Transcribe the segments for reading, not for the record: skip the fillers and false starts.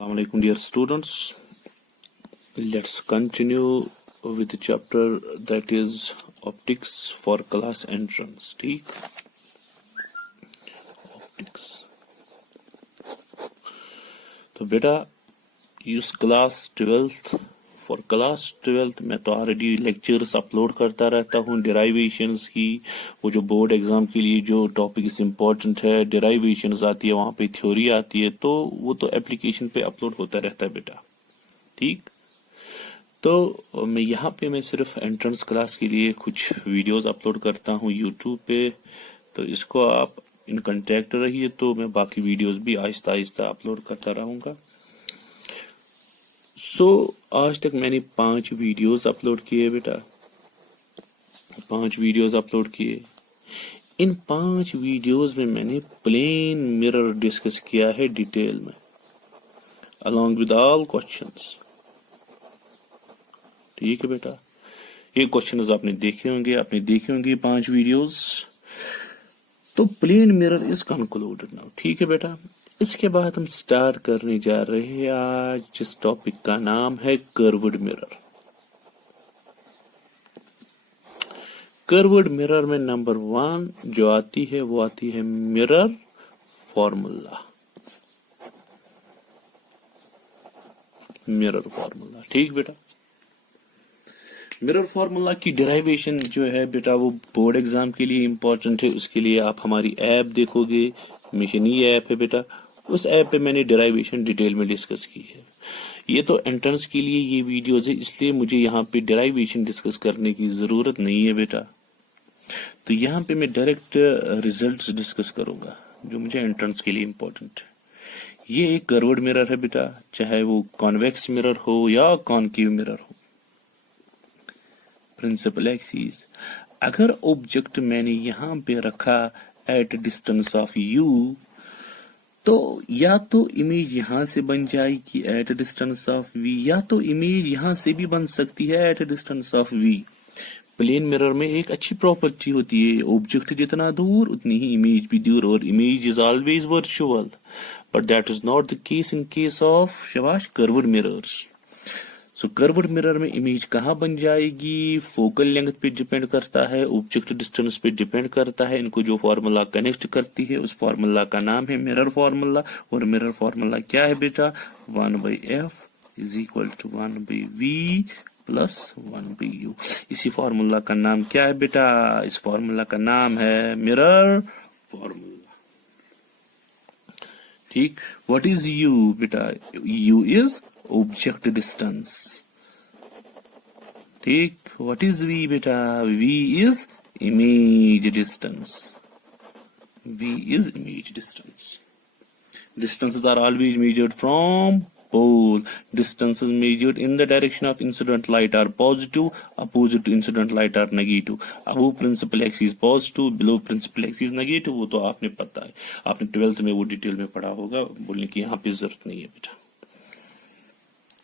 Assalamualaikum dear students. Let's continue with the chapter that is optics for class entrance. ठीक, optics. तो बेटा इस class 12th for class 12th मैं तो already lectures upload करता रहता हूँ डेराइवेशंस की। वो जो बोर्ड एग्जाम के लिए जो टॉपिक्स इम्पोर्टेंट है, डेराइवेशंस आती है, वहां पे थ्योरी आती है, तो वो तो एप्लीकेशन पे अपलोड होता रहता है बेटा। ठीक, तो मैं यहाँ पे मैं सिर्फ एंट्रेंस क्लास के लिए कुछ वीडियोस अपलोड करता हूँ यूट्यूब पे, तो इसको आप इन कांटेक्ट रहिए, तो मैं बाकी वीडियोस भी आहिस्ता आहिस्ता अपलोड करता रहूंगा। आज तक मैंने 5 वीडियोस अपलोड किए बेटा, 5 वीडियोस अपलोड किए। इन 5 वीडियोस में मैंने प्लेन मिरर डिस्कस किया है डिटेल में, अलॉन्ग विद ऑल क्वेश्चंस। ठीक है बेटा, ये क्वेश्चंस आपने देखे होंगे 5 वीडियोस। तो plane mirror is concluded now. ठीक है बेटा, इसके बाद हम स्टार्ट करने जा रहे हैं आज जिस टॉपिक का नाम है कर्व्ड मिरर। कर्व्ड मिरर में नंबर 1 जो आती है वो आती है मिरर फॉर्मूला। मिरर फॉर्मूला, ठीक बेटा। मिरर फॉर्मूला की डेरिवेशन जो है बेटा वो बोर्ड एग्जाम के लिए इंपॉर्टेंट है। उसके लिए आप हमारी ऐप देखोगे, मिशनी ऐप है बेटा, उस ऐप पे मैंने डेरिवेशन डिटेल में डिस्कस की है। ये तो एंट्रेंस के लिए ये वीडियोस है, इसलिए मुझे यहाँ पे डेरिवेशन डिस्कस करने की जरूरत नहीं है बेटा। तो यहाँ पे मैं डायरेक्ट रिजल्ट्स डिस्कस करूंगा जो मुझे एंट्रेंस के लिए इंपॉर्टेंट है। ये एक कर्व्ड मिरर है बेटा, चाहे वो कॉन्वेक्स मिरर हो या कॉनकेव मिरर हो। प्रिंसिपल एक्सिस, अगर ऑब्जेक्ट मैंने यहाँ पे रखा एट डिस्टेंस ऑफ यू, तो या तो इमेज यहां से बन जाएगी एट डिस्टेंस ऑफ वी, या तो इमेज यहां से भी बन सकती है at distance of v. Plane mirror में एक अच्छी प्रॉपर्टी होती है, ऑब्जेक्ट जितना दूर उतनी ही इमेज भी दूर, और image is always virtual, but that is not the case in case of शाबाश कर्व्ड मिरर्स। सो कर्व्ड मिरर में इमेज कहाँ बन जाएगी, फोकल लेंथ पे डिपेंड करता है, ऑब्जेक्ट डिस्टेंस पे डिपेंड करता है। इनको जो फॉर्मूला कनेक्ट करती है उस फॉर्मूला का नाम है मिरर फॉर्मूला। और मिरर फॉर्मूला क्या है बेटा, 1/f is equal to 1/v plus 1/u। इसी फॉर्मूला का नाम क्या है बेटा, इस फॉर्मूला का नाम है मिरर फॉर्मूला। ठीक, व्हाट इज u बेटा, u इज ऑब्जेक्ट डिस्टेंस। ठीक, व्हाट इज v बेटा, v is image distance. v is image distance. Distances are always measured from pole. Distances measured in the direction of incident light are positive, opposite to incident light are negative. Above principal axis positive, below principal axis negative, वो तो आपने पता है, आपने 12th में वो detail में पढ़ा होगा, बोलने की यहाँ पे जरूरत नहीं है बेटा।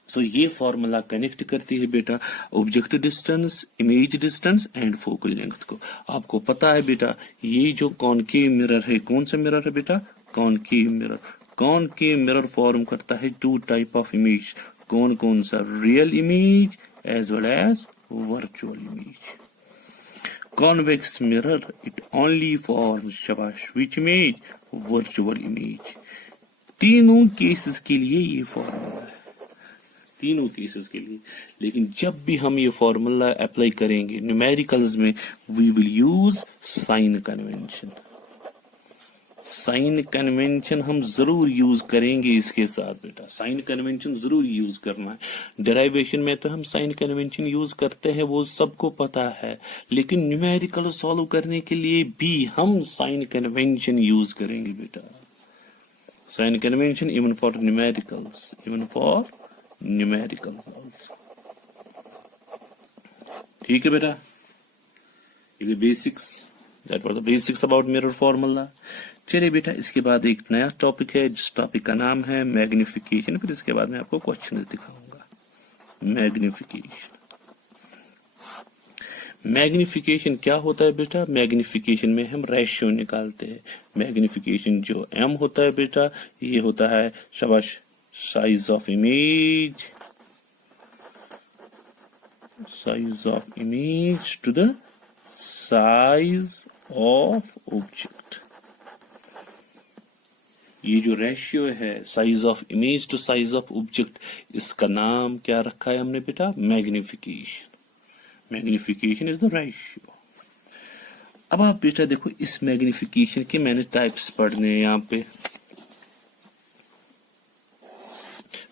सो ये फॉर्मूला कनेक्ट करती है बेटा object distance, image distance and focal length को। आपको पता है बेटा ये जो कॉनकेव मिरर है, कौन सा मिरर है बेटा, concave mirror. Concave mirror form करता है 2 टाइप ऑफ इमेज। कौन कौन सा, real image as well as virtual image. Convex mirror it only forms शाबाश विच इमेज, वर्चुअल इमेज। तीनों केसेस के लिए ये फॉर्मूला है, तीनों केसेस के लिए। लेकिन जब भी हम ये फॉर्मूला अप्लाई करेंगे न्यूमेरिकल्स में, we will use sign convention. Sign convention हम जरूर यूज करेंगे इसके साथ बेटा, साइन कन्वेंशन जरूर यूज करना है। डेरिवेशन में तो हम साइन कन्वेंशन यूज करते हैं, वो सबको पता है, लेकिन न्यूमेरिकल सॉल्व करने के लिए भी हम साइन कन्वेंशन यूज करेंगे बेटा। Sign convention even for numericals, even for numericals also. ठीक है बेटा, ये basics, that were the basics about mirror formula. चलिए बेटा, इसके बाद एक नया टॉपिक है जिस टॉपिक का नाम है मैग्निफिकेशन। फिर इसके बाद मैं आपको क्वेश्चन दिखाऊंगा। मैग्निफिकेशन, मैग्निफिकेशन क्या होता है बेटा, मैग्निफिकेशन में हम रेशियो निकालते हैं। मैग्निफिकेशन जो m होता है बेटा, ये होता है शाबाश size of image to the size of object. ये जो रेशियो है size of image to size of object, इसका नाम क्या रखा है हमने बेटा? Magnification. Magnification is the ratio. अब आप बेटा देखो इस मैग्निफिकेशन के मैंने टाइप्स पढ़ने हैं यहाँ पे.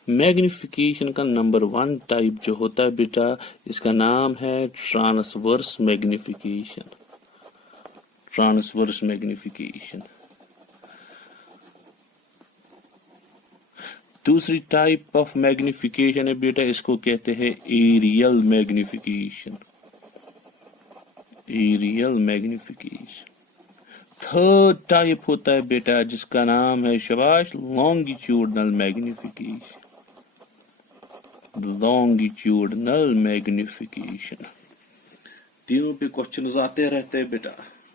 मैग्निफिकेशन का नंबर 1 टाइप जो होता है बेटा, इसका नाम है ट्रांसवर्स मैग्निफिकेशन. Transverse magnification. दूसरी टाइप ऑफ मैग्निफिकेशन है बेटा, इसको कहते हैं areal magnification. Areal magnification. Third type होता है बेटा जिसका नाम है शाबाश लॉन्गिट्यूडनल मैग्निफिकेशन. Longitudinal magnification. तीनों पे क्वेश्चंस आते रहते हैं बेटा,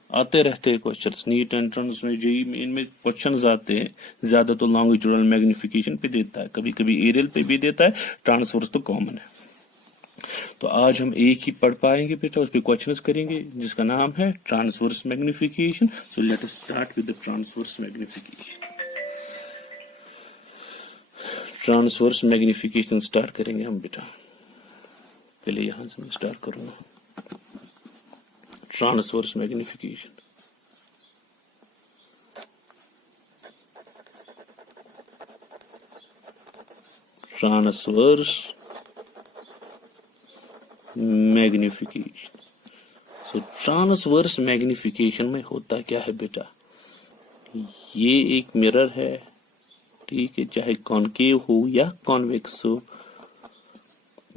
आते रहते हैं क्वेश्चंस. नीट एंट्रेंस में जेईई मेन में क्वेश्चंस आते हैं. ज्यादा तो लॉन्गिट्यूडनल मैग्निफिकेशन पे देता है, कभी कभी एरियल पे भी देता है. ट्रांसवर्स तो कॉमन है. तो आज हम एक ही पढ़ पाएंगे बेटा, उस पर क्वेश्चंस करेंगे जिसका नाम है transverse magnification. So let us start with the transverse magnification. Transverse magnification start करेंगे हम बेटा. पहले यहां से मैं स्टार्ट करूंगा. Transverse magnification. Transverse magnification. So transverse magnification में होता क्या है बेटा? ये एक मिरर है, ठीक है, चाहे कॉनकेव हो या कॉन्वेक्स हो.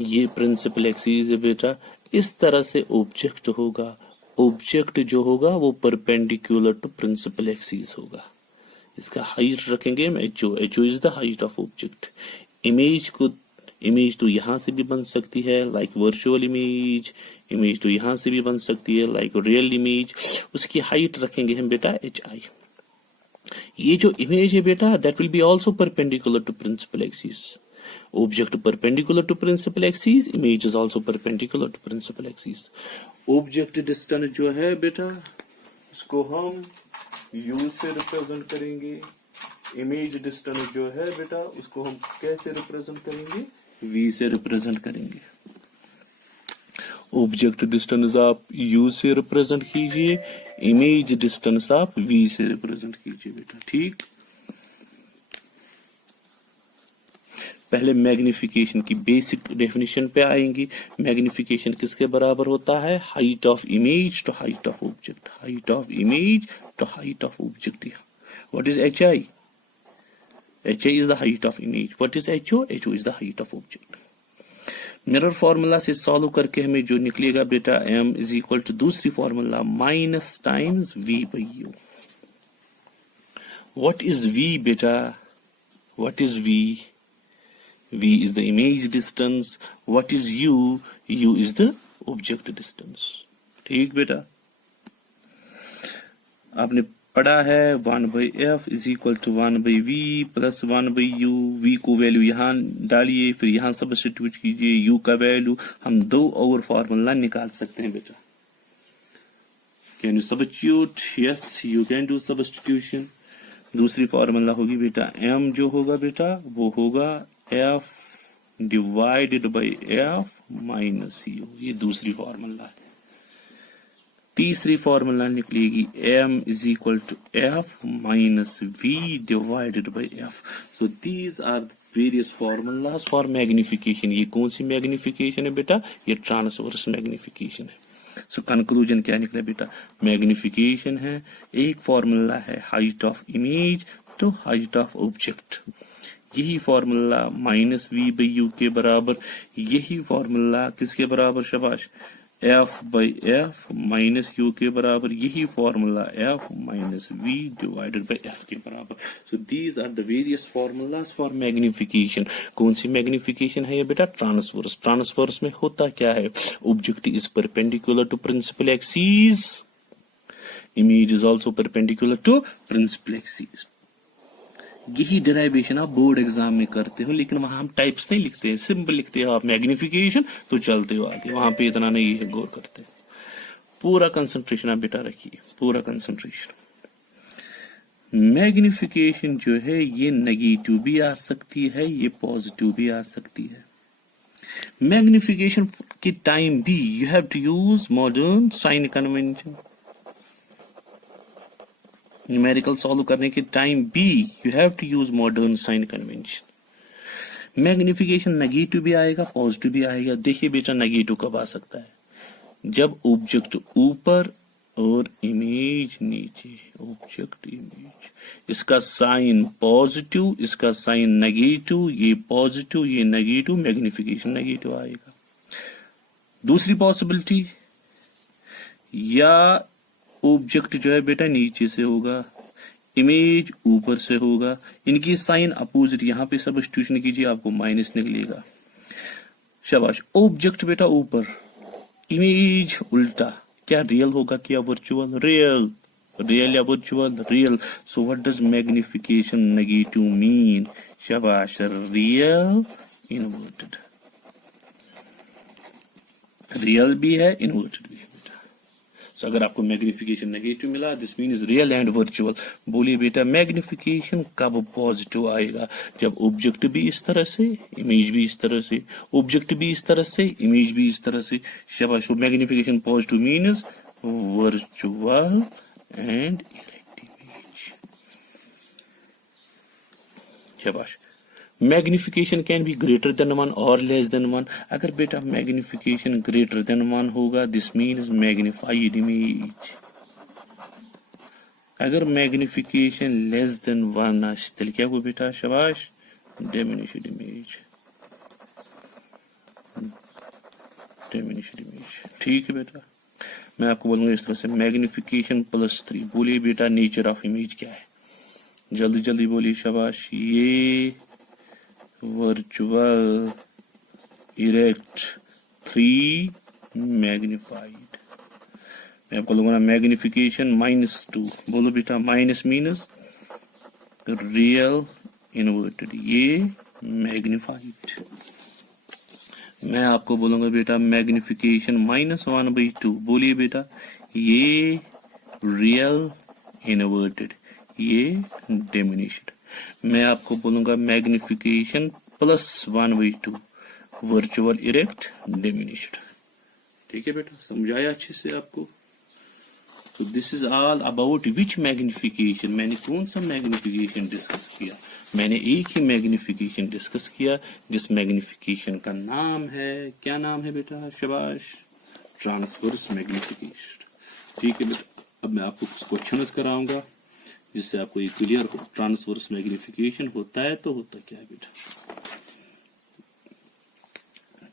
ये प्रिंसिपल एक्सिस है बेटा. इस तरह से ऑब्जेक्ट होगा. ऑब्जेक्ट जो होगा वो परपेंडिकुलर टू प्रिंसिपल एक्सिस होगा. इसका हाइट रखेंगे हम HO. HO is the height of object. Image तो यहां से भी बन सकती है लाइक वर्चुअल इमेज. इमेज तो यहां से भी बन सकती है लाइक रियल इमेज. उसकी हाइट रखेंगे हम बेटा एच आई. ये जो इमेज है बेटा that will be also perpendicular to principal axis. Object perpendicular to principal axis, image is also perpendicular to principal axis. Object distance जो है बेटा इसको हम U से रिप्रेजेंट करेंगे. इमेज डिस्टेंस जो है बेटा उसको हम कैसे रिप्रेजेंट करेंगे? V से रिप्रेजेंट करेंगे. ऑब्जेक्ट डिस्टेंस आप U से रिप्रेजेंट कीजिए, इमेज डिस्टेंस आप V से रिप्रेजेंट कीजिए बेटा. ठीक. पहले मैग्निफिकेशन की बेसिक डेफिनेशन पे आएंगी. मैग्निफिकेशन किसके बराबर होता है? Height of image to height of object. Height of image to height of object. What is h i? H i is the height of image. What is h o? H o is the height of object. Mirror formula से solve करके हमें जो निकलेगा बेटा m is equal to दूसरी formula minus times v by u. What is v बेटा? What is v? V is the image distance. What is U? U is the object distance. ठीक बेटा. आपने पढ़ा है 1/f is equal to 1/v plus 1/u. V को value यहाँ डालिए, फिर यहाँ सब्स्टिट्यूट कीजिए. U का वैल्यू हम 2 और फॉर्मूला निकाल सकते हैं बेटा. Can you substitute? Yes, you can do substitution. दूसरी फॉर्मूला होगी बेटा m जो होगा बेटा वो होगा f divided by f minus u. ये दूसरी फॉर्मूला है. तीसरी फॉर्मूला निकलेगी m is equal to f minus v divided by f. So these are various formulas for magnification. ये कौन सी मैग्निफिकेशन है बेटा? ये ट्रांसवर्स मैग्निफिकेशन है. सो कंक्लूजन क्या निकला बेटा? मैग्निफिकेशन है, एक फॉर्मूला है height of image to height of object. यही formula minus v by u के बराबर. यही फॉर्मूला किसके बराबर? शाबाश f by F minus u के बराबर. यही formula f minus v divided by F के बराबर. So these are the various formulas for magnification. कौन सी मैग्निफिकेशन है ये बेटा? ट्रांसवर्स. ट्रांसवर्स में होता क्या है? Object is perpendicular to principal axis. Image is also perpendicular to principal axis. यही डेराइवेशन आप बोर्ड एग्जाम में करते हो, लेकिन वहां हम टाइप्स नहीं लिखते हैं, सिंपल लिखते हो आप मैग्निफिकेशन, तो चलते हो आगे, वहां पे इतना नहीं है गौर करते। पूरा कंसंट्रेशन आप बेटा रखिए, पूरा कंसंट्रेशन। मैग्निफिकेशन जो है ये नेगेटिव भी आ सकती है, ये पॉजिटिव भी आ सकती है। मैग्निफिकेशन के टाइम भी you have to use modern sign convention. Numerical solve करने के टाइम भी you have to use modern sign convention. Magnification negative भी आएगा, पॉजिटिव भी आएगा। देखिए बेटा नेगेटिव कब आ सकता है, जब ऑब्जेक्ट ऊपर और इमेज नीचे, ऑब्जेक्ट इमेज, इसका साइन पॉजिटिव, इसका साइन नेगेटिव, ये पॉजिटिव ये नेगेटिव, मैग्निफिकेशन नेगेटिव आएगा। दूसरी पॉसिबिलिटी, या ऑब्जेक्ट जो है बेटा नीचे से होगा, इमेज ऊपर से होगा, इनकी साइन अपोजिट, यहां पे सब्स्टिट्यूशन कीजिए आपको माइनस निकलेगा। शाबाश। ऑब्जेक्ट बेटा ऊपर, इमेज उल्टा, क्या रियल होगा क्या वर्चुअल? रियल। रियल या virtual? Real. So what does magnification negative mean? शाबाश, रियल इन्वर्टेड। रियल भी है, इन्वर्टेड भी है बेटा। सो अगर आपको मैग्निफिकेशन नेगेटिव मिला, this means real and virtual. बोलिए बेटा मैग्निफिकेशन कब पॉजिटिव आएगा? जब ऑब्जेक्ट भी इस तरह से, इमेज भी इस तरह से, ऑब्जेक्ट भी इस तरह से, इमेज भी इस तरह से। शाबाश। Magnification positive means virtual and erect image. शाबाश। Magnification can be greater than 1 और लेस देन 1। अगर बेटा मैग्निफिकेशन ग्रेटर देन 1 होगा, दिस मीन्स मैग्निफाइड इमेज। अगर मैग्निफिकेशन लेस देन 1 आए क्या हो बेटा? शाबाश, डिमिनिश्ड इमेज। Diminished image. ठीक है बेटा। मैं आपको बोलूंगा इस तरह से, मैग्निफिकेशन +3। बोलिए बेटा नेचर ऑफ इमेज क्या है? जल्दी जल्दी बोलिए। शाबाश। ये वर्चुअल, इरेक्ट, 3 मैग्निफाइड। मैं आपको बोलूंगा मैग्निफिकेशन -2। बोलो बेटा, माइनस मीनस रियल इन्वर्टेड, ये मैग्निफाइड। मैं आपको बोलूंगा बेटा मैग्निफिकेशन -1/2। बोलिए बेटा, ये रियल इन्वर्टेड, ये डिमिनिश्ड। मैं आपको बोलूंगा मैग्निफिकेशन +1/2, वर्चुअल, इरेक्ट, डिमिनिश्ड। ठीक है बेटा, समझाया अच्छे से आपको? तो this is all about which magnification. मैंने कौन सा मैग्निफिकेशन डिस्कस किया? मैंने एक ही मैग्निफिकेशन डिस्कस किया, जिस मैग्निफिकेशन का नाम है, क्या नाम है बेटा? शाबाश, ट्रांसवर्स मैग्निफिकेशन। ठीक है बेटा, अब मैं आपको कुछ क्वेश्चंस कराऊंगा जिससे आपको ये क्लियर हो। ट्रांसवर्स मैग्निफिकेशन होता है तो होता क्या है बेटा?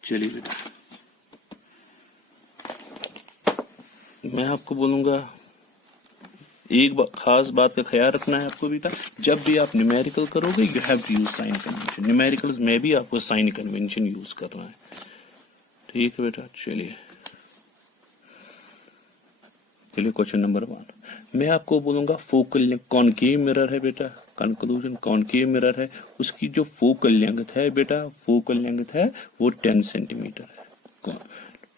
चलिए बेटा, मैं आपको बोलूंगा एक खास बात का ख्याल रखना है आपको बेटा, जब भी आप न्यूमेरिकल करोगे you have to use sign convention. Numericals में भी आपको साइन कन्वेंशन यूज करना है। ठीक है बेटा, चलिए क्वेश्चन नंबर 1। मैं आपको बोलूंगा फोकल लेंथ, कॉनकेव मिरर है बेटा, कंक्लूजन कॉनकेव मिरर है, उसकी जो फोकल लेंथ है बेटा, फोकल लेंथ है वो 10 सेंटीमीटर है।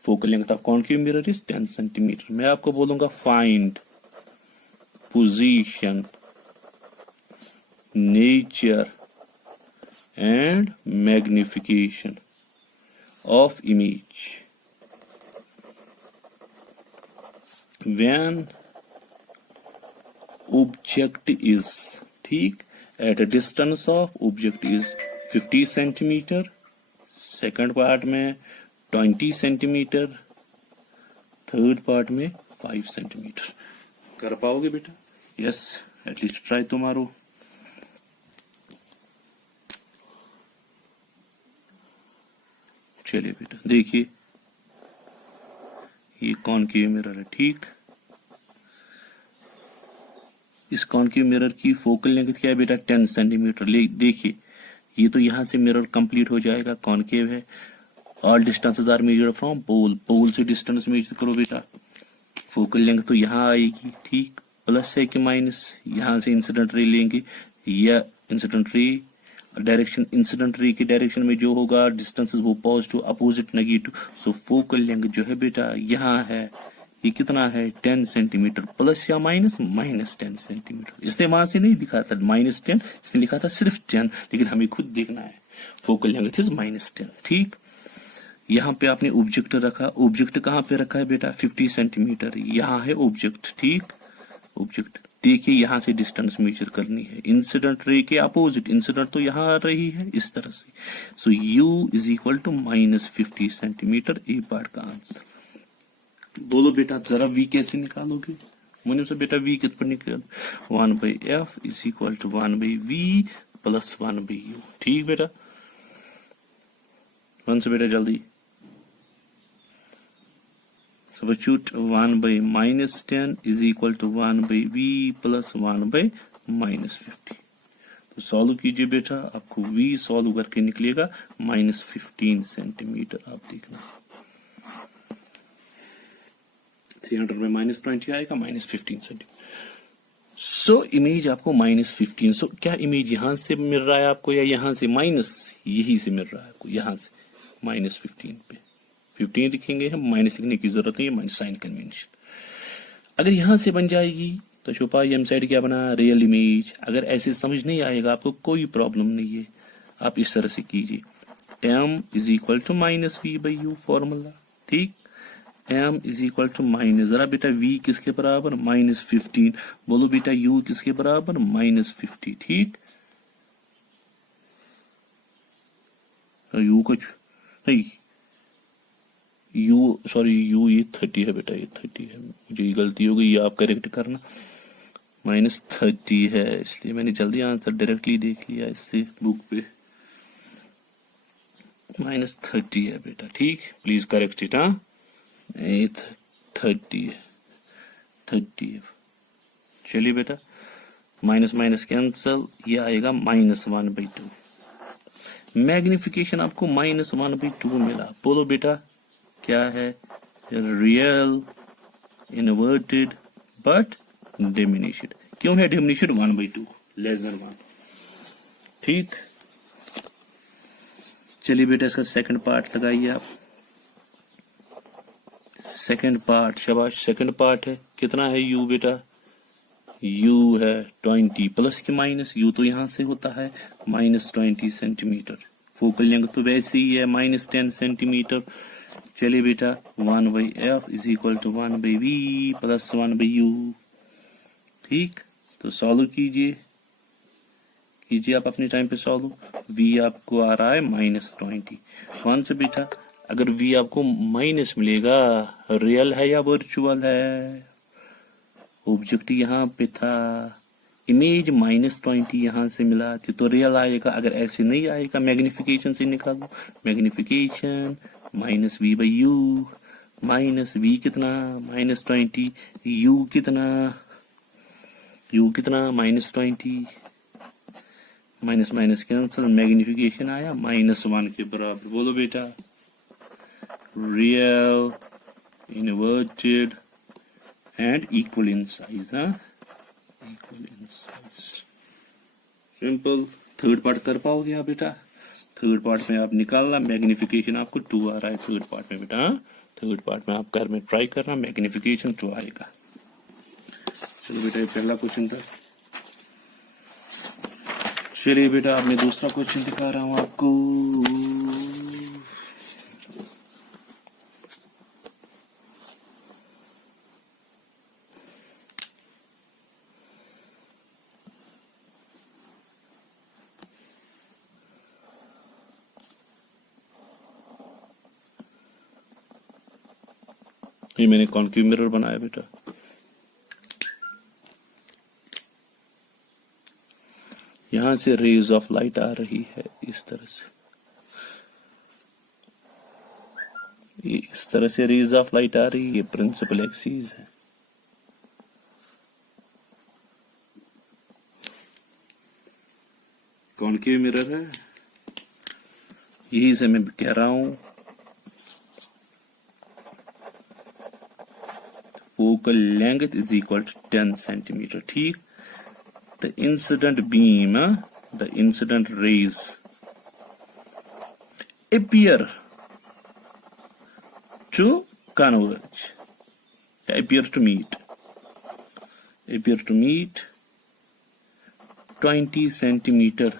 Focal length of concave mirror is 10 centimetre. मैं आपको बोलूंगा find position, nature and magnification of image when object is, ठीक, at a distance of object is 50 centimetre, second part में 20 सेंटीमीटर, थर्ड पार्ट में 5 centimetre. कर पाओगे बेटा? यस, एटलीस्ट ट्राई तो मारो। चलिए बेटा देखिए, ये कॉनकेव मिरर है, ठीक। इस कॉनकेव मिरर की फोकल लेंथ क्या है बेटा? 10 सेंटीमीटर। देखिए, ये तो यहां से मिरर कंप्लीट हो जाएगा, कॉनकेव है। All distances are measured from pole, pole से डिस्टेंस मेजर करो बेटा। फोकल लेंथ तो यहां आएगी, ठीक, प्लस है कि माइनस, यहां से इंसिडेंट रे लेंगे, या incident ray, direction incident ray की डायरेक्शन में जो होगा डिस्टेंस वो पॉजिटिव अपोजिट नेगेटिव, सो फोकल लेंथ जो है बेटा यहाँ है, ये कितना है 10 सेंटीमीटर, प्लस या माइनस, माइनस 10 सेंटीमीटर। इसने वहां से नहीं दिखा था -10, इसने लिखा था सिर्फ 10, लेकिन हमें खुद देखना है फोकल लेंथ इज -10। ठीक, यहाँ पे आपने ऑब्जेक्ट रखा, ऑब्जेक्ट कहाँ पे रखा है बेटा 50 सेंटीमीटर, यहाँ है ऑब्जेक्ट। ठीक, ऑब्जेक्ट देखिए यहाँ से डिस्टेंस मेजर करनी है इंसिडेंट रे के अपोजिट, इंसिडेंट तो यहाँ आ रही है इस तरह से, so u is equal to -50 centimetre, A part का आंसर। बोलो बेटा जरा v कैसे निकालोगे, मुझे से बेटा v कित पर निकाल, 1/f is equal to 1/v plus 1/u। ठीक बेटा, वन से बेटा जल्दी, substitute 1/-10 is equal to 1/v plus 1/-50। तो सॉल्व कीजिए बेटा, आपको v सॉल्व करके निकलेगा -15 सेंटीमीटर। आप देखना 300 में -20 आएगा, -15 सेंटीमीटर। सो इमेज आपको -15, सो क्या इमेज यहां से मिल रहा है आपको या यहां से, माइनस यही से मिल रहा है आपको, यहां से -15 पे 15 लिखेंगे हम, माइनस लिखने की जरूरत नहीं है, माइनस साइन कन्वेंशन। अगर यहां से बन जाएगी तो छुपा एम साइड क्या बना, रियल इमेज। अगर ऐसे समझ नहीं आएगा आपको कोई प्रॉब्लम नहीं है, आप इस तरह से कीजिए, m is equal to -v/u formula. ठीक, m is equal to minus, जरा बेटा v किसके बराबर, -15, बोलो बेटा u किसके बराबर, -50। ठीक, u कुछ नहीं, u सॉरी u ये 30 है बेटा, ये 30 है, मुझे ये गलती हो गई, ये आप करेक्ट करना, -30 है, इसलिए मैंने जल्दी आंसर डायरेक्टली देख लिया इससे बुक पे, -30 है बेटा। ठीक, प्लीज करेक्ट इट। हाँ 30 है, 30 है। चलिए बेटा, माइनस माइनस कैंसल, ये आएगा -1/2। मैग्निफिकेशन आपको -1/2 मिला, बोलो बेटा क्या है, रियल इनवर्टेड बट डिमिनिश्ड। क्यों है डिमिनिश्ड, 1/2 लेस देन 1। ठीक, चलिए बेटा इसका सेकंड पार्ट लगाइए आप, सेकंड पार्ट, शाबाश, सेकंड पार्ट है, कितना है u बेटा, u है 20 प्लस की माइनस, u तो यहां से होता है -20 सेंटीमीटर, फोकल लेंथ तो वैसे ही है -10 सेंटीमीटर। चलिए बेटा 1/f is equal to 1/v plus 1/u। ठीक, तो सॉल्व कीजिए आप अपने टाइम पे सॉल्व। v आपको आ रहा है -20, कौन सा बेटा, अगर v आपको माइनस मिलेगा, रियल है या वर्चुअल है, ऑब्जेक्ट यहाँ पे था, इमेज -20 यहाँ से मिला तो रियल आएगा, अगर ऐसे नहीं आएगा मैग्निफिकेशन से निकालो, मैग्निफिकेशन -v/u, -v कितना -20, u कितना -20, माइनस माइनस कैंसल, मैग्निफिकेशन आया -1 के बराबर। बोलो बेटा real inverted and equal in size, equal in size, simple. Third part कर पाओगे आप बेटा, थर्ड पार्ट में आप निकालना, मैग्निफिकेशन आपको 2 आ रहा है थर्ड पार्ट में बेटा, थर्ड पार्ट में आप घर में ट्राई करना, मैग्निफिकेशन 2 आएगा। चलो बेटा ये पहला क्वेश्चन था। चलिए बेटा अब मैं दूसरा क्वेश्चन दिखा रहा हूं आपको। ये मैंने कॉन्केव मिरर बनाया बेटा, यहां से रेज ऑफ लाइट आ रही है इस तरह से, ये इस तरह से रेज ऑफ लाइट आ रही है, ये प्रिंसिपल एक्सिस है। कॉन्केव मिरर है, यही से मैं कह रहा हूं focal length is equal to 10 centimetre. ठीक, the incident beam the incident rays appear to converge, appear to meet 20 centimeter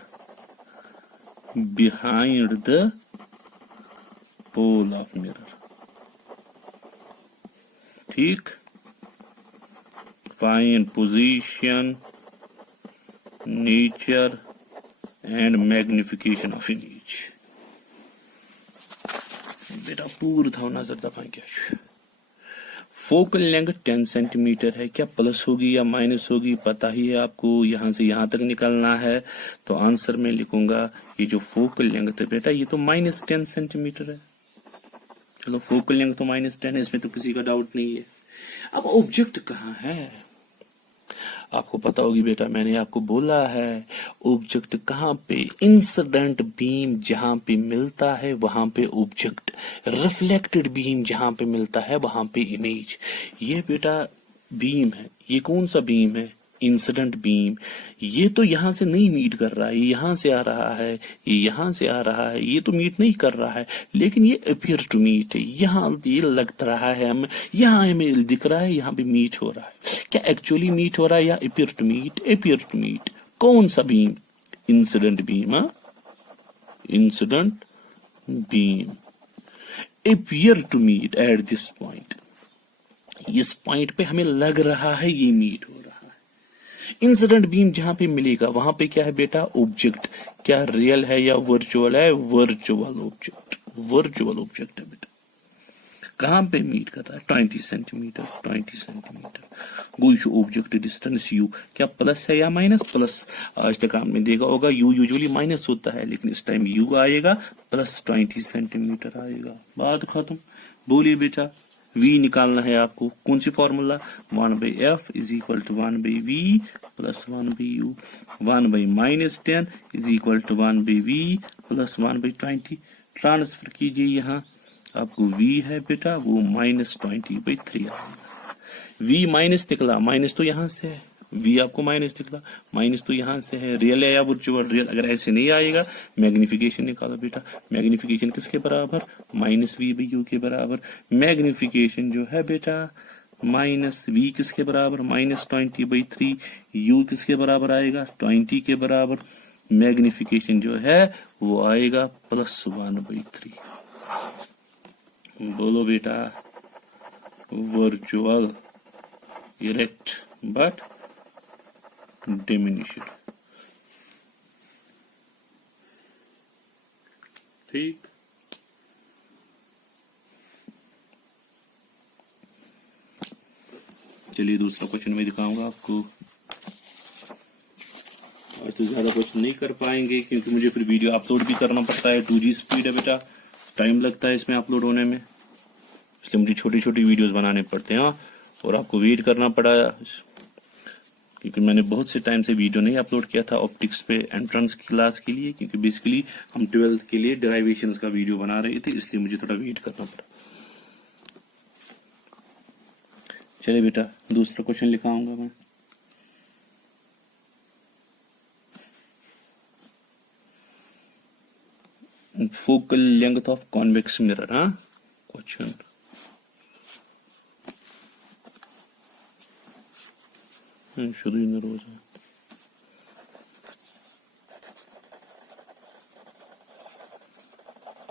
behind the pole of mirror. ठीक, find position, nature and magnification of image. बेटा पूरा था नजर दफा क्या focal length 10 centimetre है, क्या प्लस होगी या माइनस होगी पता ही है आपको, यहां से यहां तक निकलना है। तो आंसर में लिखूंगा ये जो फोकल लेंथ है बेटा ये तो -10 सेंटीमीटर है। चलो फोकल लेंथ तो -10 है, इसमें तो किसी का डाउट नहीं है। अब ऑब्जेक्ट कहाँ है आपको पता होगी बेटा, मैंने आपको बोला है ऑब्जेक्ट कहाँ पे, इंसिडेंट बीम जहां पे मिलता है वहां पे ऑब्जेक्ट, रिफ्लेक्टेड बीम जहां पे मिलता है वहां पे इमेज। ये बेटा बीम है, ये कौन सा बीम है, इंसिडेंट बीम। ये तो यहां से नहीं मीट कर रहा है, यहां से आ रहा है, ये यहां से आ रहा है, ये तो मीट नहीं कर रहा है, लेकिन ये अपीयर टू मीट है। यहां ये लग रहा है हमें, यहां हमें दिख रहा है यहां पे मीट हो रहा है। क्या एक्चुअली मीट हो रहा है या appear to meet? Appear to meet. कौन सा beam? Incident beam. Incident beam appear to meet at this point. इस पॉइंट पे हमें लग रहा है ये मीट हो रहा है। इंसिडेंट बीम जहां पे मिलेगा वहां पे क्या है बेटा, ऑब्जेक्ट। क्या रियल है या वर्चुअल है? वर्चुअल ऑब्जेक्ट, वर्चुअल ऑब्जेक्ट है बेटा। कहां पे मीट कर रहा है? 20 सेंटीमीटर, 20 सेंटीमीटर। वो इशू ऑब्जेक्ट डिस्टेंस यू, क्या प्लस है या माइनस? प्लस। आज तक आपने देखा होगा यू यूजुअली माइनस होता है, लेकिन इस टाइम यू आएगा प्लस 20 सेंटीमीटर आएगा। बात खत्म। बोलिए बेटा v निकालना है आपको, कौन सी formula? 1/f is equal to 1/v plus 1/u। 1/-10 is equal to 1/v plus 1/20। Transfer कीजिए, यहाँ आपको v है बेटा वो -20/3 आएगा। v माइनस निकला, माइनस तो यहाँ से है, v आपको माइनस निकला, माइनस तो यहाँ से है। रियल है या वर्चुअल? रियल। अगर ऐसे नहीं आएगा मैग्निफिकेशन निकालो बेटा। मैग्निफिकेशन किसके बराबर? -v/u के बराबर। मैग्निफिकेशन जो है बेटा -v किसके बराबर? -20/3। u किसके बराबर आएगा? 20 के बराबर। मैग्निफिकेशन जो है वो आएगा +1/3। बोलो बेटा वर्चुअल, इरेक्ट बट diminished। ठीक, चलिए दूसरा क्वेश्चन मैं दिखाऊंगा आपको। आज तो ज्यादा क्वेश्चन नहीं कर पाएंगे क्योंकि मुझे फिर वीडियो अपलोड भी करना पड़ता है। 2G स्पीड है बेटा, टाइम लगता है इसमें अपलोड होने में, इसलिए मुझे छोटी छोटी वीडियोस बनाने पड़ते हैं। और आपको वेट करना पड़ा क्योंकि मैंने बहुत से टाइम से वीडियो नहीं अपलोड किया था ऑप्टिक्स पे एंट्रेंस क्लास के लिए, क्योंकि बेसिकली हम 12th के लिए डेरिवेशंस का वीडियो बना रहे थे, इसलिए मुझे थोड़ा वेट करना पड़ा। चलिए बेटा दूसरा क्वेश्चन लिखाऊंगा मैं। Focal length of convex mirror. हाँ क्वेश्चन शुरू ही रोज है।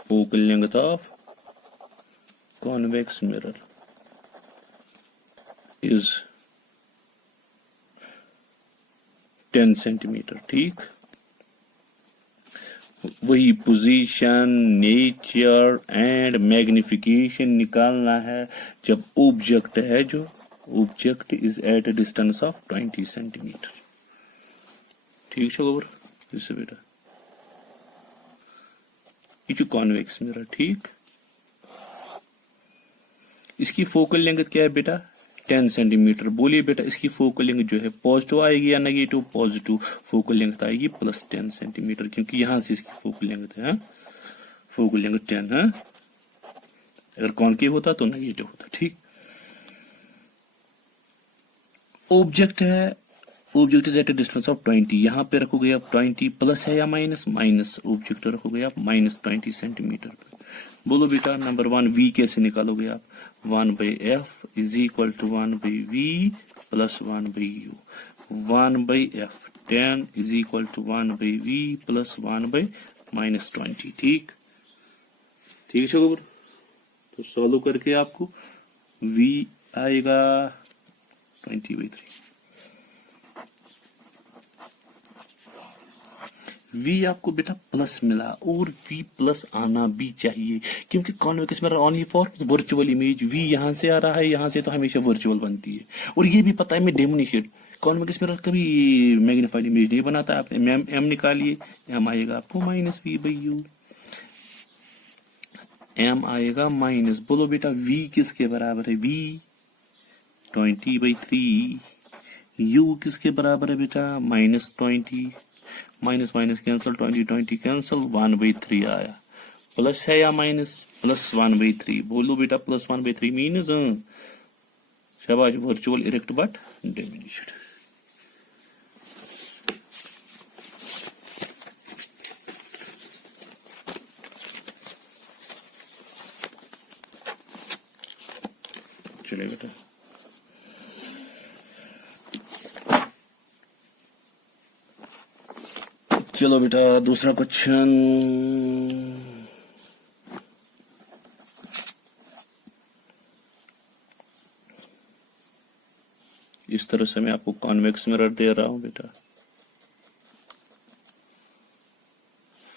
Focal length of convex mirror is 10 centimetre. ठीक, वही पोजीशन, नेचर एंड मैग्निफिकेशन निकालना है जब ऑब्जेक्ट है जो object is at a distance of 20 centimetre. ठीक है गोबर, इससे बेटा ये कॉन्वेक्स मिरर। ठीक, इसकी फोकल लेंथ क्या है बेटा? 10 सेंटीमीटर। बोलिए बेटा इसकी फोकल लेंथ जो है पॉजिटिव आएगी या नेगेटिव? पॉजिटिव। फोकल लेंथ आएगी +10 सेंटीमीटर, क्योंकि यहां से इसकी फोकल लेंथ है, फोकल लेंथ 10 है। अगर कॉन्केव होता तो नेगेटिव होता। ठीक, ऑब्जेक्ट है object is at a distance of 20, यहाँ पे रखोगे आप 20, प्लस है या माइनस, माइनस, ऑब्जेक्ट रखोगे आप -20 सेंटीमीटर पर। बोलो बेटा नंबर 1 v कैसे निकालोगे आप, 1/f is equal to 1/v plus 1/u, 1/f 10 is equal to 1/v plus 1/-20। ठीक है शोभर, तो सॉल्व करके आपको v आएगा 20/3। v आपको बेटा प्लस मिला, और v प्लस आना भी चाहिए, क्योंकि convex mirror only for virtual image, v यहां से आ रहा है, यहां से तो हमेशा वर्चुअल बनती है। और ये भी पता है मैं डेमोनिशेट, कॉन्वेक्स मिरर कभी मैग्नीफाइड इमेज नहीं बनाता है। आपने m निकालिए, m आएगा आपको -v/u, m आएगा माइनस, बोलो बेटा v किसके बराबर है, v 20/3, u किसके बराबर है बेटा -20, माइनस माइनस कैंसिल, 20 कैंसिल, 1/3 आया, प्लस है या माइनस, प्लस 1/3, बोलो बेटा प्लस 1/3 मीन्स शाबाश, वर्चुअल इरेक्ट बट डिमिनिश्ड। चलिए बेटा चलो बेटा दूसरा क्वेश्चन, इस तरह से मैं आपको कॉन्वेक्स मिरर दे रहा हूं बेटा।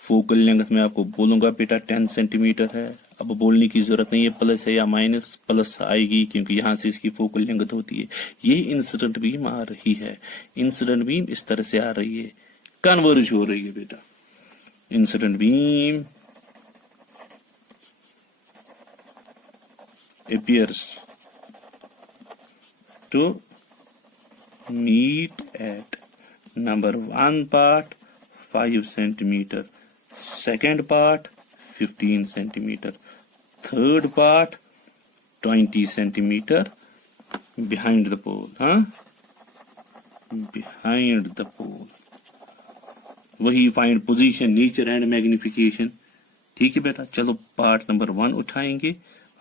फोकल लेंथ में आपको बोलूंगा बेटा 10 सेंटीमीटर है, अब बोलने की जरूरत नहीं है प्लस है या माइनस, प्लस आएगी क्योंकि यहां से इसकी फोकल लेंथ होती है। ये इंसिडेंट बीम आ रही है, इंसिडेंट बीम इस तरह से आ रही है, कन्वर्ज हो रही है बेटा। Incident beam appears to meet at number 1 part 5 centimeter, second part 15 centimeter, third part 20 centimeter behind the pole, behind the pole। वही find position, nature and magnification. ठीक है बेटा, चलो पार्ट नंबर 1 उठाएंगे।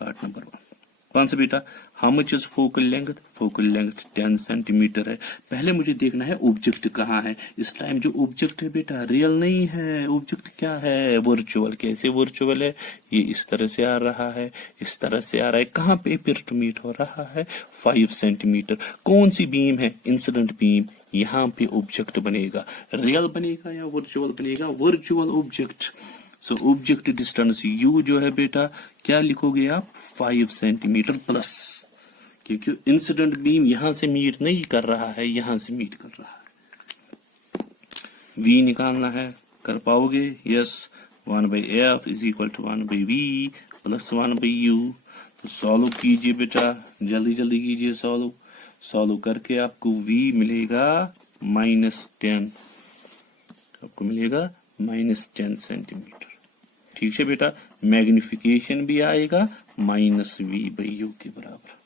पार्ट नंबर 1 कौन सा बेटा, how much is focal length, focal length 10 centimetre है। पहले मुझे देखना है ऑब्जेक्ट कहाँ है। इस टाइम जो ऑब्जेक्ट है बेटा रियल नहीं है, ऑब्जेक्ट क्या है, वर्चुअल। कैसे वर्चुअल है, ये इस तरह से आ रहा है, इस तरह से आ रहा है, कहाँ पे पिरटमीट हो रहा है 5 सेंटीमीटर। कौन सी बीम है, इंसिडेंट बीम। यहाँ पे ऑब्जेक्ट बनेगा, रियल बनेगा या वर्चुअल बनेगा, virtual object. So object distance u जो है बेटा क्या लिखोगे आप 5 सेंटीमीटर प्लस, क्योंकि इंसिडेंट बीम यहां से मीट नहीं कर रहा है, यहां से मीट कर रहा है। v निकालना है, कर पाओगे, yes. 1/f is equal to 1/v plus 1/u। तो सॉल्व कीजिए बेटा, जल्दी जल्दी कीजिए सॉल्व। सॉल्व करके आपको v मिलेगा -10, आपको मिलेगा -10 सेंटीमीटर। ठीक है बेटा, मैग्निफिकेशन भी आएगा -v/u के बराबर।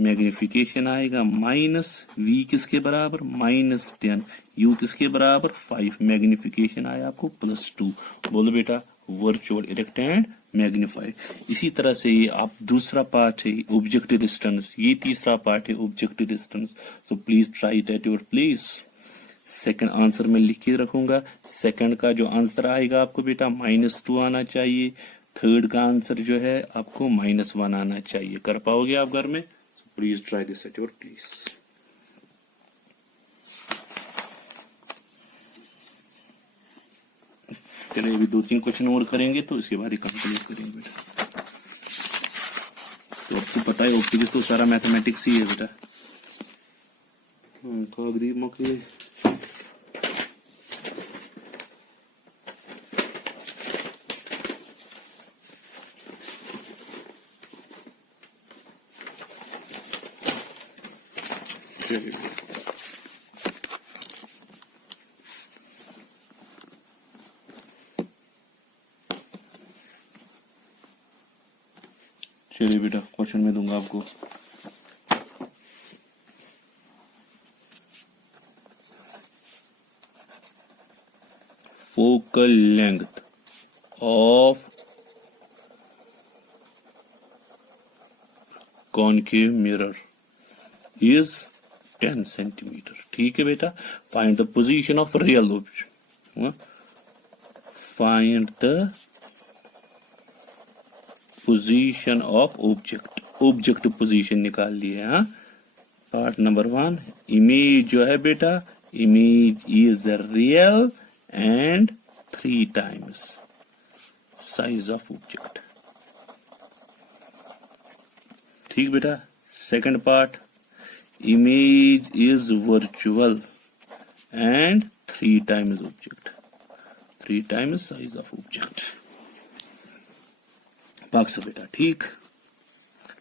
मैग्निफिकेशन आएगा -v किसके बराबर -10, u किसके बराबर 5, मैग्निफिकेशन आया आपको +2। बोलो बेटा वर्चुअल इरेक्ट एंड मैग्नीफाइड। इसी तरह से ये आप दूसरा पार्ट है ऑब्जेक्ट डिस्टेंस, ये तीसरा पार्ट है object distance. So please try it at your place. Second answer में लिख के रखूंगा, सेकंड का जो आंसर आएगा आपको बेटा -2 आना चाहिए, थर्ड का आंसर जो है आपको -1 आना चाहिए। कर पाओगे आप घर में? Please try this at your place. चलिए अभी 2-3 क्वेश्चन और करेंगे तो इसके बाद ही कंप्लीट करेंगे बेटा। तो आपको पता है ऑप्टिक्स तो सारा मैथमेटिक्स ही है बेटा। कागरी मकली चलिए बेटा क्वेश्चन में दूंगा आपको। focal length of concave mirror is 10 centimeter. ठीक है बेटा. Find the position of real object. Find the position of object. Object position निकाल लिए. हाँ. Part number 1. Image जो है बेटा, image is real and 3 times size of object. ठीक बेटा. Second part, image is virtual and 3 times object. 3 times size of object. पाक्स बेटा. ठीक.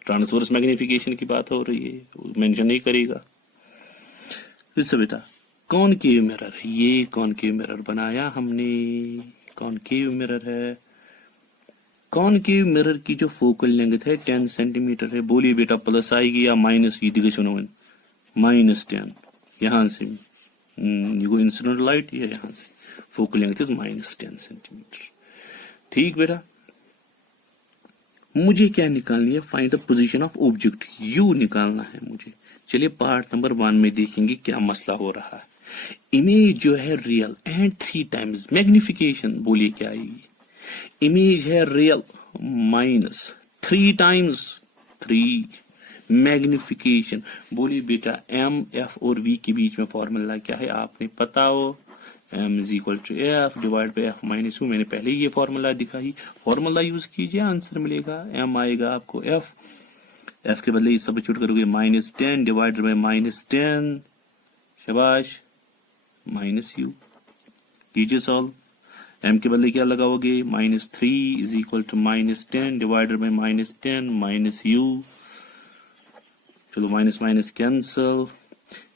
ट्रांसवर्स मैग्निफिकेशन की बात हो रही है, मेंशन नहीं करेगा. इससे बेटा कॉनकेव मिरर है. ये कॉनकेव मिरर बनाया हमने. कॉनकेव मिरर है. कॉनकेव मिरर की जो फोकल लेंथ है 10 सेंटीमीटर है. बोलिए बेटा प्लस आएगी या माइनस? ये दिखे -10 यहां से ये इंसिडेंट लाइट, ये यहां से फोकल लेंथ इज -10 सेंटीमीटर. ठीक बेटा. मुझे क्या निकालनी है? Find the position of object. You निकालना है मुझे. चलिए पार्ट नंबर 1 में देखेंगे क्या मसला हो रहा है. इमेज जो है रियल एंड 3 टाइम्स मैग्निफिकेशन. बोलिए क्या आएगी? इमेज है रियल -3 टाइम्स 3 मैग्निफिकेशन. बोलिए बेटा एम, एफ और वी के बीच में फॉर्मूला क्या है? आपने पता हो. m is equal to f divide by F minus u. मैंने पहले ये फॉर्मूला दिखाई. फॉर्मूला यूज कीजिए, आंसर मिलेगा. m आएगा आपको एफ. एफ के बदले सब्स्टिट्यूट करोगे -10 डिवाइडेड बाई -10. शाबाश. Minus u. कीजिए सॉल्व. m के बदले क्या लगाओगे? -3 is equal to -10 divided by -10 minus u. चलो माइनस माइनस कैंसल.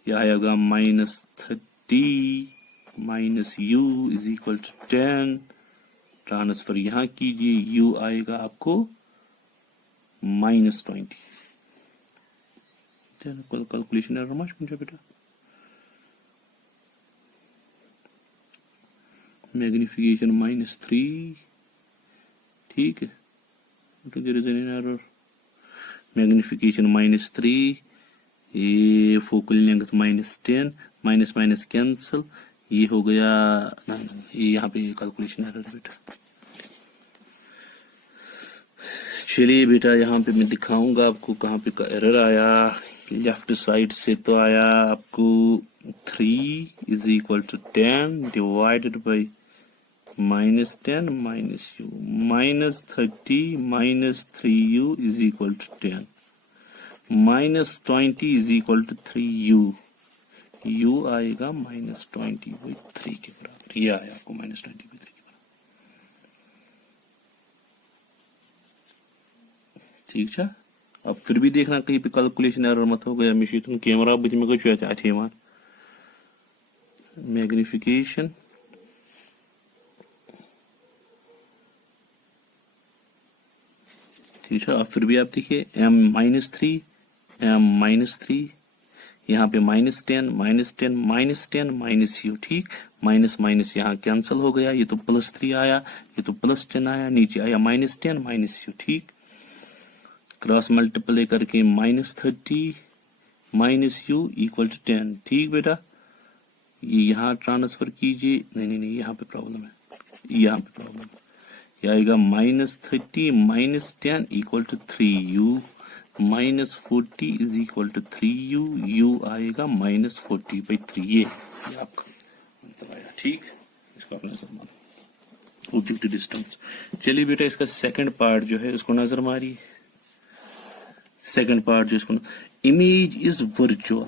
यह आएगा -30 minus u is equal to 10. Transfer यहां कीजिए. u आएगा आपको -20. कैलकुलेशन एरर मत मुझे बेटा. मैग्निफिकेशन -3. ठीक है. There is an error. Magnification -3. ये focal length -10 minus minus cancel. ये हो गया ये यहाँ पे कैलकुलेशन एरर बेटा. चलिए बेटा यहाँ पे मैं दिखाऊंगा आपको कहाँ पे का एरर आया. लेफ्ट साइड से तो आया आपको 3 is equal to 10 divided by -10 minus u. -30 minus 3u is equal to 10. -20 is equal to 3u. u आएगा -20/3 के बराबर. ये आया आपको -20/3 के बराबर. ठीक है. अब फिर भी देखना कहीं पे कैलकुलेशन एरर मत हो गया. मिशी तुम कैमरा बुझ में कुछ अच्छे मान मैग्निफिकेशन ठीक है. अब फिर भी आप देखिए m-3 m-3 यहाँ पे -10 -10 माइनस यू. ठीक. माइनस माइनस यहाँ कैंसल हो गया. ये तो +3 आया, ये तो +10 आया. नीचे आया -10 माइनस यू. ठीक. क्रॉस मल्टीप्लाई करके -30 माइनस यू इक्वल टू 10. ठीक बेटा. ये यहाँ ट्रांसफर कीजिए. नहीं यहाँ पे प्रॉब्लम है. यहाँ पे प्रॉब्लम है. ये आएगा -30 -10 equal to 3u. -40 is equal to 3u. u आएगा -40/3. ये आपका आंसर आया. ठीक. इसको अपना नजर मारो. Object distance. चलिए बेटा इसका सेकंड पार्ट जो है इसको नजर मारिए. सेकंड पार्ट जो इसको image is virtual.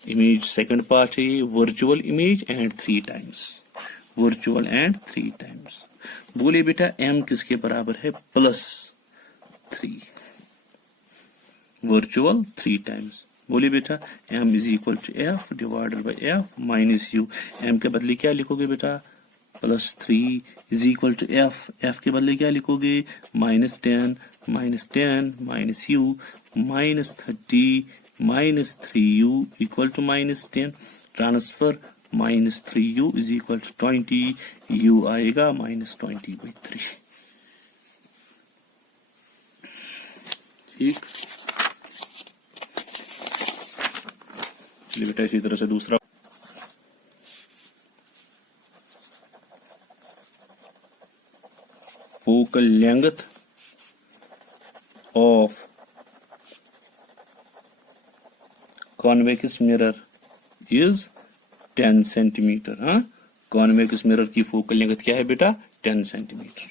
Image second part है ये. Virtual image and 3 times. Virtual and 3 times. बोले बेटा m किसके बराबर है? +3. Virtual 3 times. बोलिए बेटा m is equal to f divided by F minus u. m के बदले क्या लिखोगे बेटा? +3 is equal to f. F के बदले क्या लिखोगे? -10 minus u -30 -3u equal to -10. Transfer minus 3u is equal to 20, u आएगा -20/3। ठीक, चलिए बेटा इसी तरह से दूसरा focal length of convex mirror is 10 centimetre. हाँ, कॉन्वेक्स मिरर की फोकल लेंथ क्या है बेटा? 10 सेंटीमीटर।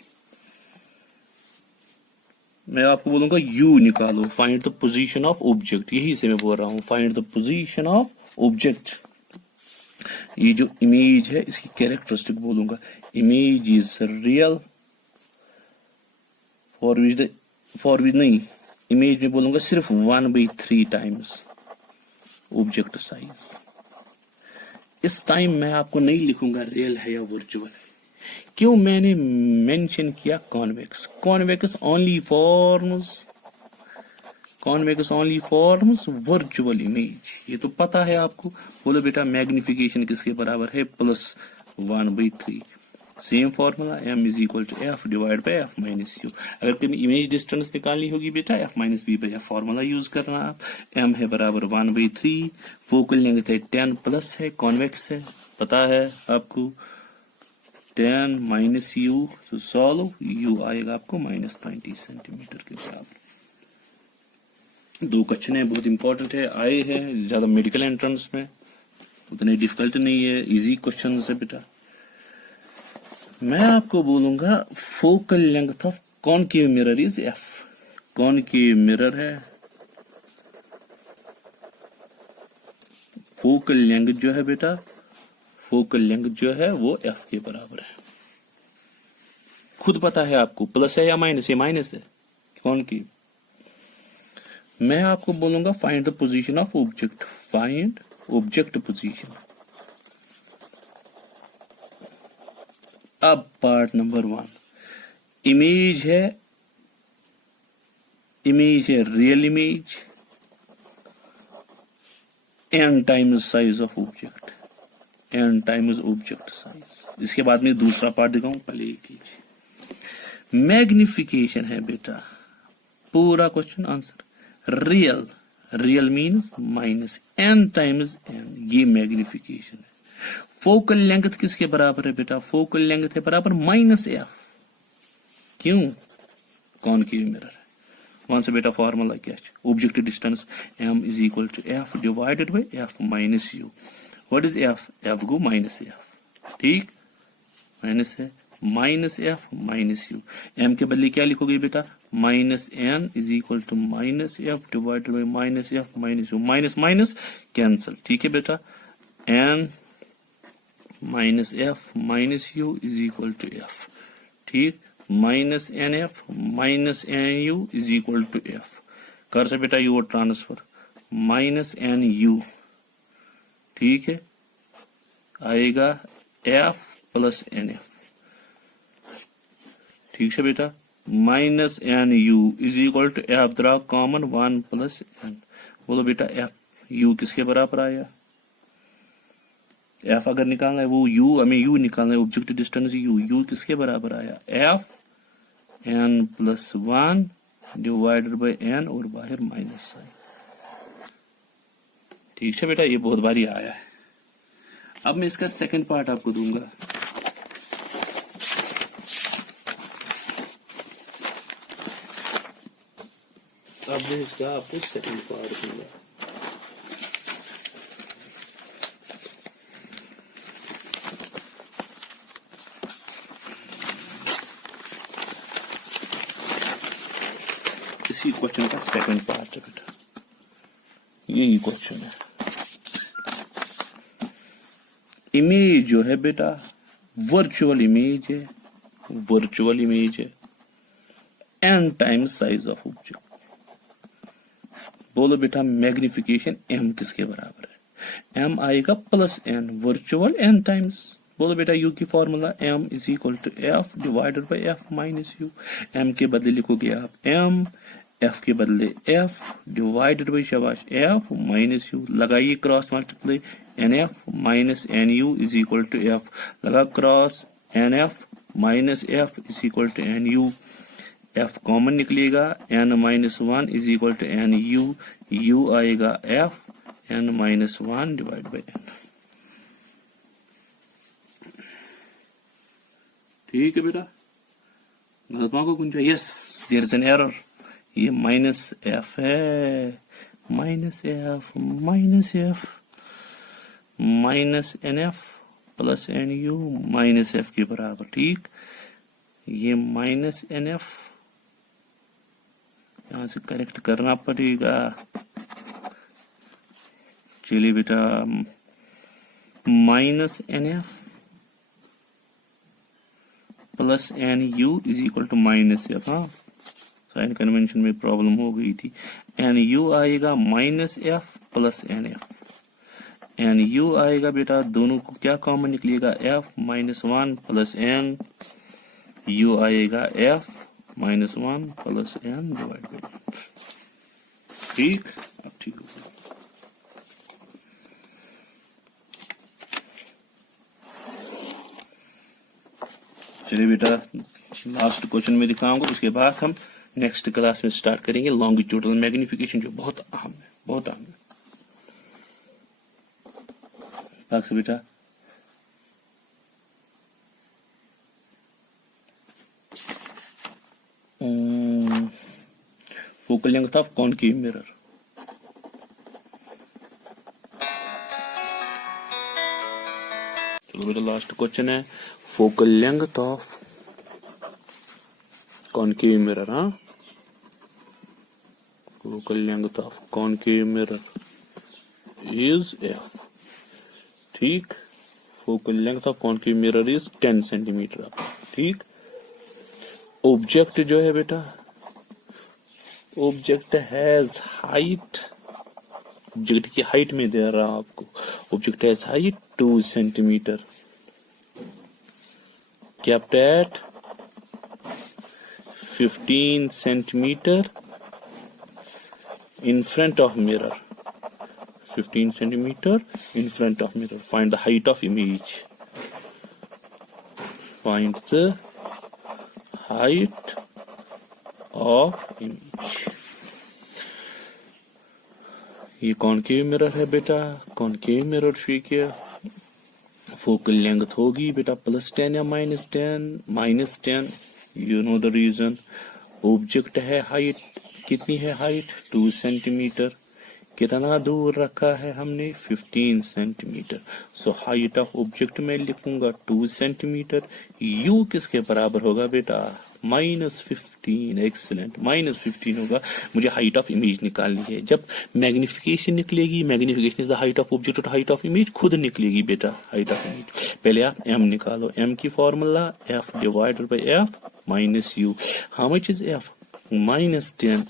मैं आपको बोलूंगा u निकालो, find the position of object, यही से मैं बोल रहा हूं, find the position of object. ये जो इमेज है इसकी कैरेक्टरिस्टिक बोलूंगा, image is real for which नहीं, इमेज में बोलूंगा सिर्फ 1/3 टाइम्स ऑब्जेक्ट साइज। इस टाइम मैं आपको नहीं लिखूंगा रियल है या वर्चुअल है। क्यों मैंने मेंशन किया convex? Convex only forms virtual image, ये तो पता है आपको। बोलो बेटा मैग्निफिकेशन किसके बराबर है? +1/3। Same formula m is equal to f divide by f minus u। अगर तुम्हें इमेज डिस्टेंस निकालनी होगी बेटा f minus v by f formula use करना आप। m है बराबर 1/3, फोकल लेंथ है 10 प्लस है, कॉन्वेक्स है, पता है आपको 10 माइनस u, तो सॉल्व, u आएगा आपको -20 सेंटीमीटर के बराबर। दो क्वेश्चन बहुत इंपॉर्टेंट है, आए हैं ज्यादा मेडिकल एंट्रेंस में, उतने डिफिकल्ट नहीं है, इजी क्वेश्चन है बेटा। मैं आपको बोलूंगा focal length of concave mirror is f। Concave mirror है, फोकल लेंथ जो है बेटा, फोकल लेंथ जो है वो f के बराबर है। खुद पता है आपको, प्लस है या माइनस? ये माइनस है कॉनकेव। मैं आपको बोलूंगा find the position of object, find object position. अब पार्ट नंबर 1, इमेज है real image n times size of object, n times object size. इसके बाद में दूसरा पार्ट दिखाऊं, पहले एक लीजिए। मैग्निफिकेशन है बेटा, पूरा question answer real means -n times n, ये मैग्निफिकेशन है। फोकल लेंथ किसके बराबर है बेटा? फोकल लेंथ है बराबर -f। क्यों? कॉनकेव मिरर है। वहां से बेटा फॉर्मूला क्या है? Object distance m is equal to f divided by f minus u। What is f? f go -f, ठीक, माइनस है, -f माइनस u। m के बदले क्या लिखोगे बेटा? -n is equal to -f divided by -f minus u। Minus minus cancel, ठीक है बेटा। n -f minus u is equal to f, ठीक, -nf minus nu is equal to f। कर से बेटा u ट्रांसफर, -nu, ठीक है, आएगा f प्लस nf, ठीक है बेटा। -nu is equal to f, द्रा कॉमन 1 प्लस n। बोलो बेटा f u किसके बराबर आया? f अगर निकालना है वो u, हमें u निकालना है, ऑब्जेक्ट डिस्टेंस u किसके बराबर आया? f n plus 1 divided by n, और बाहर माइनस साइन, ठीक है बेटा। ये बहुत बारी आया है। अब मैं इसका सेकंड पार्ट आपको दूंगा। अब मैं इसका आपको सेकंड पार्ट दूंगा। इसी क्वेश्चन का सेकंड पार्ट है बेटा, यही क्वेश्चन है। इमेज जो है बेटा वर्चुअल इमेज है, n times size of object. बोलो बेटा मैग्निफिकेशन m किसके बराबर है? m आएगा +n, वर्चुअल n टाइम्स। बोलो बेटा u की formula m is equal to f divided by f minus u। m के बदले लिखोगे आप m, एफ के बदले एफ डिवाइडेड बाई शाबाश एफ माइनस यू, लगाइए cross multiply, n F minus n u is equal to F, लगा cross n F minus F is equal to n u, F common निकलेगा, n minus one is equal to n u, u आएगा F n minus one divide by n. ठीक है बेटा, गलत को कुछ yes there is an error, ये minus F है, minus f minus f minus n F plus n u minus f के बराबर। ठीक, ये माइनस एन एफ यहां से करेक्ट करना पड़ेगा। चलिए बेटा, minus n F plus n u is equal to minus F. हाँ, साइन कन्वेंशन में प्रॉब्लम हो गई थी। एन यू आएगा minus F plus n F, n u आएगा बेटा, दोनों को क्या कॉमन निकलेगा, F minus one plus n, u आएगा F minus one plus n divide by n. ठीक, अब ठीक होगा। चलिए बेटा, लास्ट क्वेश्चन में दिखाऊंगा, उसके बाद हम नेक्स्ट क्लास में स्टार्ट करेंगे लॉन्गिट्यूडल मैग्निफिकेशन, जो बहुत अहम है, बहुत अहम है। से बेटा focal length of concave mirror, चलो बेटा लास्ट क्वेश्चन है focal length of concave mirror. हाँ, focal length of concave mirror is F. ठीक, focal length of concave mirror is 10 centimetre. ठीक, ऑब्जेक्ट जो है बेटा, ऑब्जेक्ट हैज हाइट, ऑब्जेक्ट की हाइट में दे रहा हूं आपको, object has height 2 centimetre, kept at 15 centimeter in front of mirror, 15 centimeter in front of mirror. Find the height of image, find the height of image. ये concave mirror है बेटा, concave mirror ठीक है। फोकल लेंथ होगी बेटा +10 या -10, you know the reason. Object है height, कितनी है हाइट 2 सेंटीमीटर, कितना दूर रखा है हमने 15 centimetre. So height of object में लिखूंगा 2 सेंटीमीटर, यू किसके बराबर होगा बेटा -15। एक्सीलेंट, -15 होगा। मुझे हाइट ऑफ इमेज निकालनी है। जब मैग्निफिकेशन निकलेगी, magnification is the height of object और हाइट ऑफ इमेज खुद निकलेगी बेटा हाइट ऑफ इमेज। पहले आप एम निकालो, एम की formula F divided by F minus you. How much is F -10,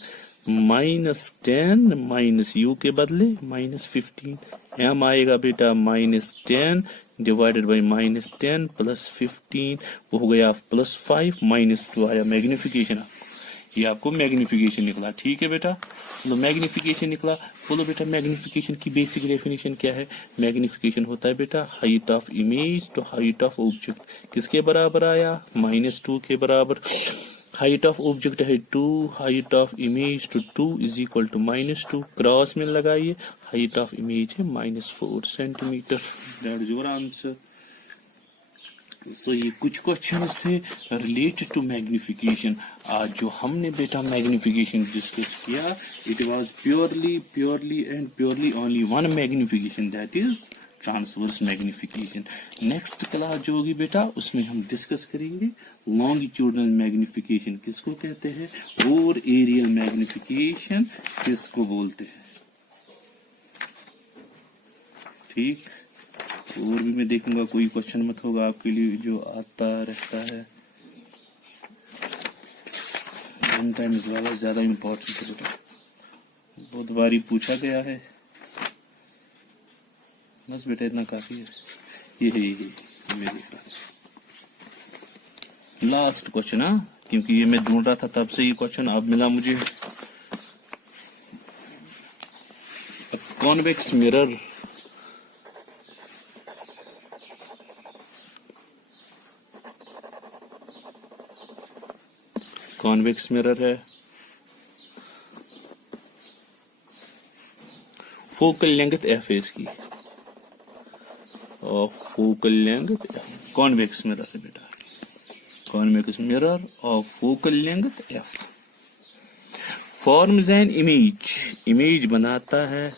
-10 minus u के बदले -15, एम आएगा बेटा -10 डिवाइडेड बाई -10 प्लस 15, वो हो गया +5 -2 आया मैग्निफिकेशन। ये आपको मैग्निफिकेशन निकला। ठीक है बेटा, तो मैग्निफिकेशन निकला। बोलो बेटा मैग्निफिकेशन की बेसिक डेफिनेशन क्या है। मैग्निफिकेशन होता है बेटा height of image to height of object, किसके बराबर आया -2 के बराबर। हाइट ऑफ ऑब्जेक्ट है 2, height of image to 2 is equal to -2, cross में लगाइए, हाइट ऑफ इमेज है -4 centimetre. That is your answer. So ये कुछ क्वेश्चंस थे रिलेटेड टू मैग्निफिकेशन। आज जो हमने बेटा मैग्निफिकेशन डिस्कस किया, it was purely and purely only one magnification, that is transverse magnification. Next class जो होगी बेटा उसमें हम डिस्कस करेंगे लॉन्गिट्यूडनल मैग्निफिकेशन किसको कहते हैं और एरियल मैग्निफिकेशन किसको बोलते हैं। ठीक, और भी मैं देखूंगा कोई क्वेश्चन मत होगा आपके लिए जो आता रहता है। वन टाइम इज वाला ज्यादा इम्पोर्टेंट है बेटा, बहुत बारी पूछा गया है। बस बेटा इतना काफी है। ये मैं देख रहा लास्ट क्वेश्चन। हाँ, क्योंकि ये मैं ढूंढ रहा था तब से ये क्वेश्चन अब मिला मुझे। कॉन्वेक्स मिरर, कॉन्वेक्स मिरर है, फोकल लेंथ एफ है इसकी, और focal length f, convex mirror है बेटा, कॉन्वेक्स मिरर और focal length f. Forms an image, image बनाता है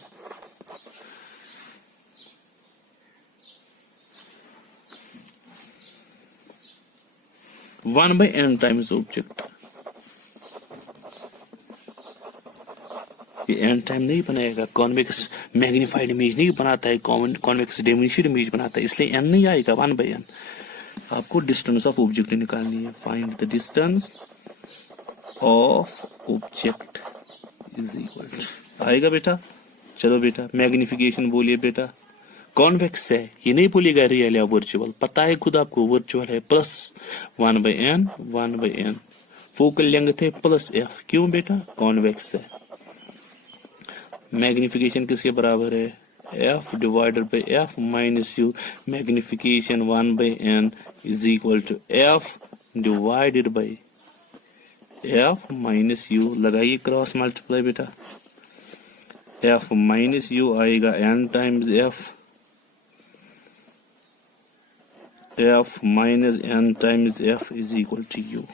one by n times object. ये एन टाइम नहीं बनाएगा, कॉन्वेक्स मैग्नीफाइड इमेज नहीं बनाता है, कॉन्वेक्स डिमिनिश्ड इमेज बनाता है, इसलिए एन नहीं आएगा, वन बाई एन। आपको डिस्टेंस ऑफ ऑब्जेक्ट निकालनी है, find the distance of object is equal to, आएगा बेटा। चलो बेटा मैग्निफिकेशन बोलिए बेटा, कॉन्वेक्स है, ये नहीं बोलिएगा रियल या वर्चुअल, पता है खुद आपको वर्चुअल है, plus one by n, one by n. Focal length है प्लस एफ, क्यों बेटा, कॉन्वेक्स है। मैग्निफिकेशन किसके बराबर है, f divided by F minus u, magnification one by n is equal to f divided by F minus u. लगाइए cross multiply बेटा, f minus u आएगा n times f, f minus n times f is equal to u.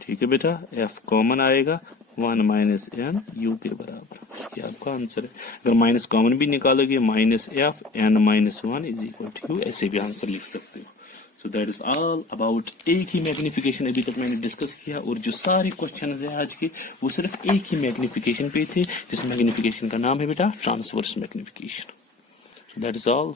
ठीक है बेटा, एफ common आएगा, one minus n you के बराबर, ये आपका आंसर है। अगर माइनस कॉमन भी निकालोगे, minus f n minus one is equal to u, ऐसे भी आंसर लिख सकते हो। So that is all about, एक ही मैग्निफिकेशन अभी तक मैंने डिस्कस किया, और जो सारे क्वेश्चन है आज के वो सिर्फ एक ही मैग्निफिकेशन पे थे, जिस मैग्निफिकेशन का नाम है बेटा transverse magnification. So that is all.